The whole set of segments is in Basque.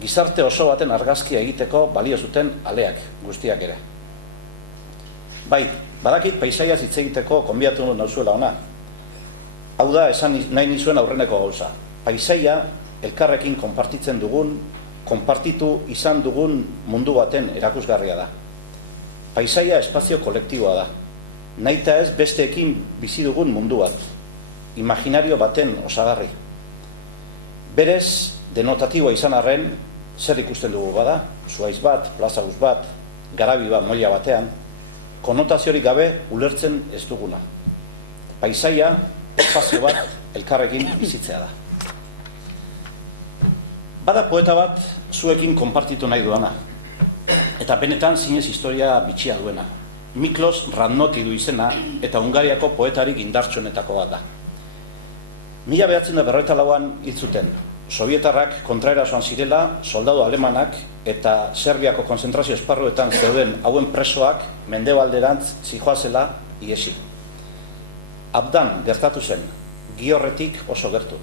gizarte oso baten argazkia egiteko balio zuten aleak guztiak ere. Bai, badakit paisaiaz hitz egiteko konbiatu nauzuela ona. Hau da, esan nahi nizuen aurreneko gauza. Paisaia elkarrekin konpartitzen dugun, konpartitu izan dugun mundu baten erakusgarria da. Paisaia espazio kolektiboa da. Nahita ez besteekin bizi dugun mundu bat. Imaginario baten osagarri. Berez, denotatiboa izan arren, zer ikusten dugu bada, zuhaiz bat, plazaguz bat, garabi bat moila batean, konotaziorik gabe ulertzen ez duguna. Paisaia, espazio bat, elkarrekin bizitzea da. Bada poeta bat zuekin konpartitu nahi duena, eta benetan zinez historia bitxia duena. Miklos Radnoti du izena eta Hungariako poetarik indartsuenetako bat da. 1944an hil zuten. Sovietarrak kontraerasoan zirela, soldadu alemanak eta Serbiako konzentrazio esparruetan zeuden hauen presoak mendebalderantz zijoazela ihesi. Abdan gertatu zen, Giorretik oso gertu,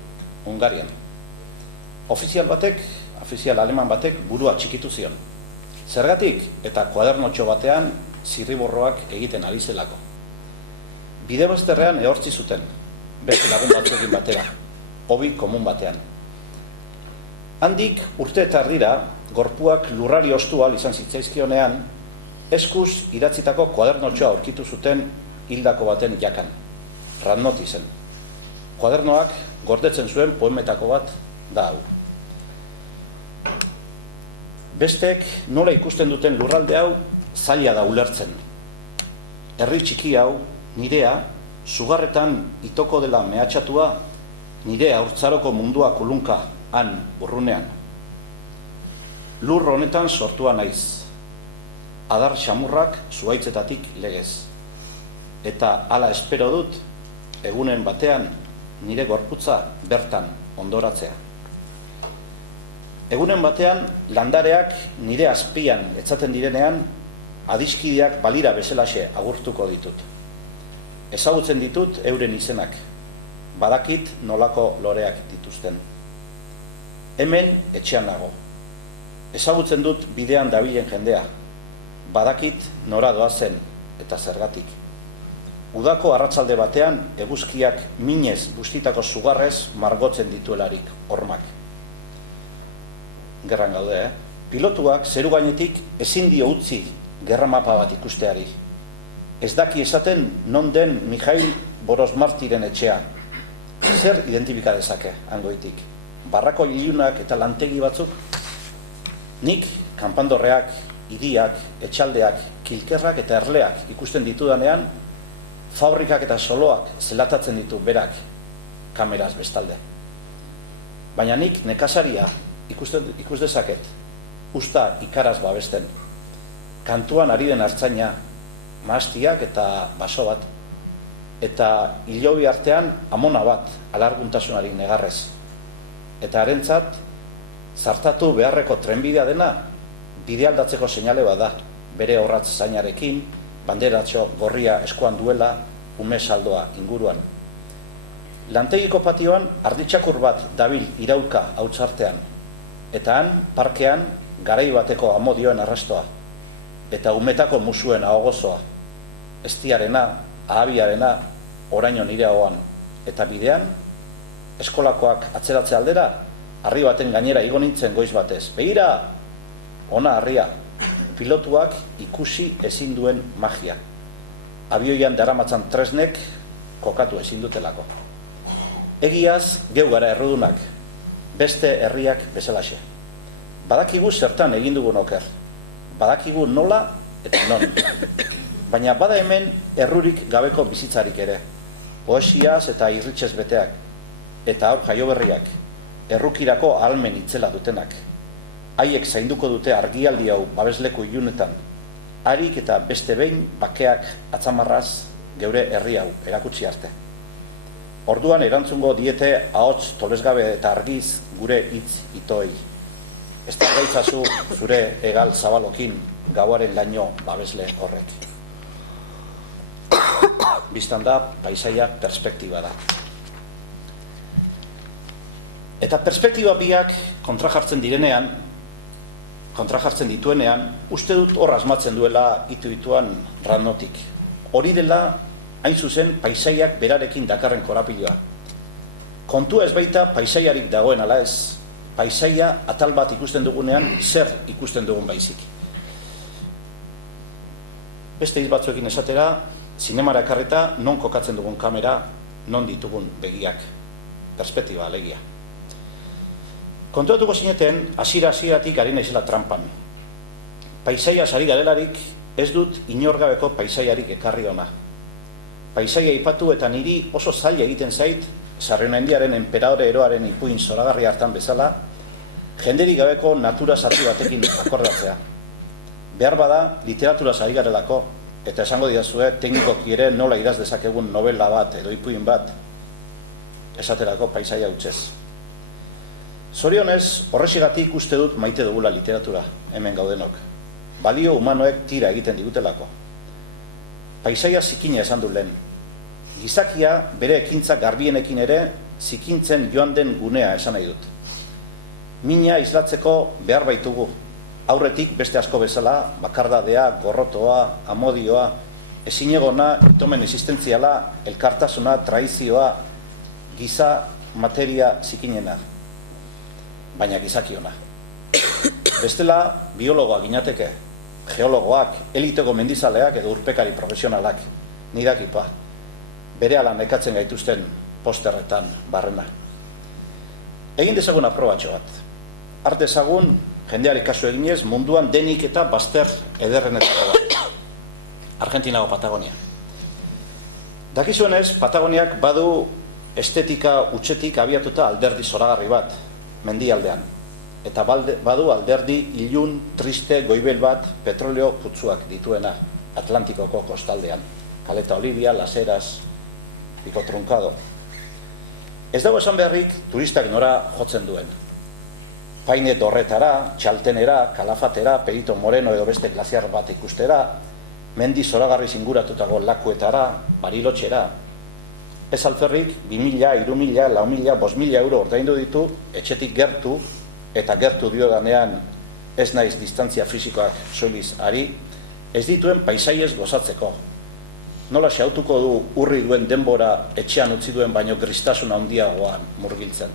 Hungarian. Ofizial aleman batek burua txikitu zion. Zergatik eta kuadernotxo batean zirriborroak egiten ari zelako. Bide bazterrean ehortzi zuten, beste lagun batzuekin batera, hobi komun batean. Handik urte eta erdira, gorpuak lurrari ostu ahal izan zitzaizkionean, eskuz idatzitako kuadernotxoa aurkitu zuten hildako baten jakan, Radnoti zen. Kuadernoak gordetzen zuen poemetako bat da hau. Bestek nola ikusten duten lurralde hau zaila da ulertzen. Herri txiki hau, nirea, sugarretan itoko dela mehatxatua, nire haurtzaroko mundua kulunka, han, urrunean. Lur honetan sortua naiz. Adar xamurrak zuhaitzetatik legez. Eta hala espero dut, egunen batean, nire gorputza bertan ondoratzea. Egunen batean, landareak nire azpian etzaten direnean, adiskideak balira bezalaxe agurtuko ditut. Ezagutzen ditut euren izenak, badakit nolako loreak dituzten. Hemen etxean nago. Ezagutzen dut bidean dabilen jendea, badakit nora doazen eta zergatik. Udako arratsalde batean eguzkiak minez bustitako sugarrez margotzen dituelarik hormak. Gerran gaude, Pilotuak zeru gainetik ezin dio utzi gerramapa bat ikusteari. Ez daki esaten non den Mikhail Borosmartiren etxea. Zer identifika dezake hangoitik? Barrako ilunak eta lantegi batzuk? Nik kanpandorreak, hiriak, etxaldeak, kilkerrak eta erleak ikusten ditudanean, fabrikak eta soloak zelatatzen ditu berak kameraz bestalde. Baina nik nekasaria ikus dezaket, usta ikaraz babesten. Kantuan ari den artzaina, mahastiak eta baso bat, eta hilobi artean amona bat alarguntasunari negarrez. Eta harentzat, zartatu beharreko trenbidea dena, bide aldatzeko seinale bat da, bere horratz zainarekin, banderatxo gorria eskuan duela, ume saldoa inguruan. Lantegiko patioan arditxakur bat dabil irauka hautsartean, eta han, parkean, garai bateko amodioen arrastoa, eta umetako musuen ahogozoa, estiarena, ahabiarena, oraino nire ahoan, eta bidean, eskolakoak atzeratze aldera, harri baten gainera igo nintzen goiz batez. Begira, ona harria, pilotuak ikusi ezin duen magia. Abioian daramatzan tresnek kokatu ezin dutelako. Egiaz, geu gara errudunak, beste herriak bezalaxe. Badakigu zertan egin dugun oker. Badakigu nola eta non. Baina bada hemen errurik gabeko bizitzarik ere. Poesiaz eta irritxez beteak. Eta aur jaioberriak, errukirako ahalmen itzela dutenak. Haiek zainduko dute argialdi hau babesleku ilunetan. Harik eta beste behin bakeak atzamarraz geure herri hau erakutsi arte. Orduan erantzungo diete ahots tolesgabe eta argiz gure hitz itoei. Ez da gaitzazu zure egal zabalokin gauaren laino babesle horrek. Bistan da, paisaia perspektiba da. Eta perspektiba biak kontra jartzen direnean, kontrajartzen dituenean, uste dut hor asmatzen duela ituan Radnotik. Hori dela, hain zuzen, paisaiak berarekin dakarren korapiloa. Kontua ez baita paisaiarik dagoen ala ez, paisaia atal bat ikusten dugunean zer ikusten dugun baizik. Beste hitz batzuekin esatera, zinemara ekarrita non kokatzen dugun kamera, non ditugun begiak, perspektiba alegia. Kontuatuko zineten, hasieratik ari naizela trampan. Paisaia sari garelarik ez dut inorgabeko paisaiarik ekarri ona. Paisaia aipatu eta niri oso zaila egiten zait, Sarrionandiaren enperadore eroaren ipuin zoragarri hartan bezala, jenderik gabeko natura zati batekin akordatzea. Behar bada, literatura sari garelako, eta esango didazue, teknikoki ere nola idaz dezakegun novela bat edo ipuin bat, esaterako paisaia hutsez. Zorionez, horrexigatik uste dut maite dugula literatura, hemen gaudenok. Balio humanoek tira egiten digutelako. Paisaia zikina esan du lehen. Gizakia bere ekintza garbienekin ere zikintzen joan den gunea esan nahi dut. Mina islatzeko behar baitugu. Aurretik beste asko bezala, bakardadea, gorrotoa, amodioa, ezinegona, itomen existentziala, elkartasuna, traizioa, giza materia zikinena. Baina gizakiona. Bestela, biologoak ginateke, geologoak, eliteko mendizaleak edo urpekari profesionalak, nidakipa, bere ala nekatzen gaituzten posterretan barrena. Egin dezagun aprobatxo bat. Hart dezagun, jendeari kasu eginez, munduan denik eta bazter ederrenetako bat. Argentinago Patagonia. Dakizuenez, Patagoniak badu estetika utxetik abiatuta alderdi zoragarri bat, mendialdean. Eta badu alderdi ilun, triste, goibel bat, petroleo putzuak dituena, Atlantikoko kostaldean. Caleta Olivia, Las Heras, Pico Truncado. Ez dago esan beharrik turistak nora jotzen duen. Paine Dorretara, Txaltenera, Kalafatera, Perito Moreno edo beste glaziar bat ikustera, mendi zoragarri inguratutako lakuetara, Barilotxera. Ez alferrik, 2.000, 3.000, 4.000, 5.000 euro ordaindu ditu, etxetik gertu, eta gertu diodanean ez naiz distantzia fisikoak soiliz ari, ez dituen paisaiez gozatzeko. Nola xautuko du urri duen denbora etxean utzi duen baino gristasuna handiagoan murgiltzen.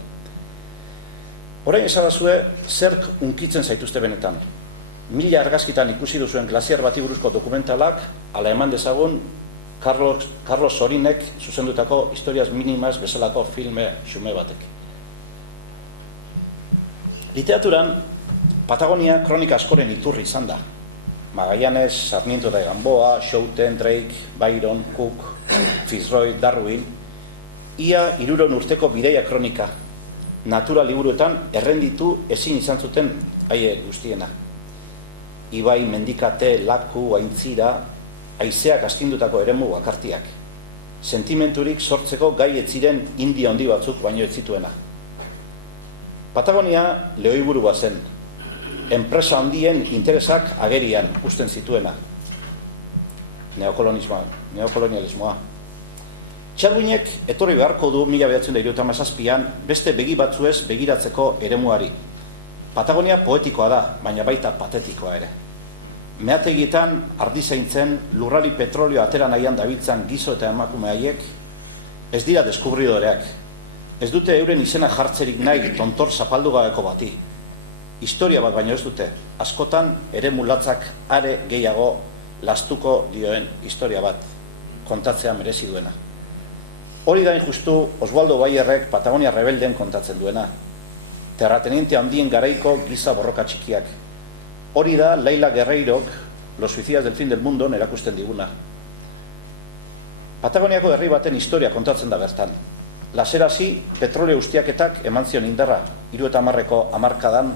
Orain esadazue, zerk unkitzen zaituzte benetan. 1000 argazkitan ikusi duzuen glaziar bati buruzko dokumentalak, ala eman dezagun Carlos Sorinek zuzendutako Historias Minimas bezalako filme xume batek. Literaturan, Patagonia kronika askoren iturri izan da. Magallanes, Sarmiento de Gamboa, Schouten, Drake, Byron, Cook, Fitzroy, Darwin, ia 300 urteko bidaia kronika, natura liburuetan errenditu ezin izan zuten haie guztiena. Ibai, mendikate, laku, aintzira, haizeak astindutako eremu bakartiak. Sentimenturik sortzeko gai ez ziren india handi batzuk baino ez zituena. Patagonia lehoiburua zen, enpresa handien interesak agerian uzten zituena. Neokolonialismoa. Txalguinek etorri beharko du 1977an beste begi batzuez begiratzeko eremuari. Patagonia poetikoa da, baina baita patetikoa ere. Meategietan ardi zaintzen lurrari petrolio atera nahian dabiltzan gizo eta emakume haiek ez dira deskubridoreak. Ez dute euren izena jartzerik nahi tontor zapaldu gabeko bati. Historia bat baino ez dute, askotan ere mulatzak are gehiago lastuko dioen historia bat, kontatzea merezi duena. Hori da justu Oswaldo Bayerrek Patagonia Rebelden kontatzen duena. Terrateniente handien garaiko giza borroka txikiak. Hori da Leila Guerreirok Los suicidas del fin del mundo erakusten diguna. Patagoniako herri baten historia kontatzen da bertan. Las Herasi petroleo ustiaketak eman zion indarra, 70ko hamarkadan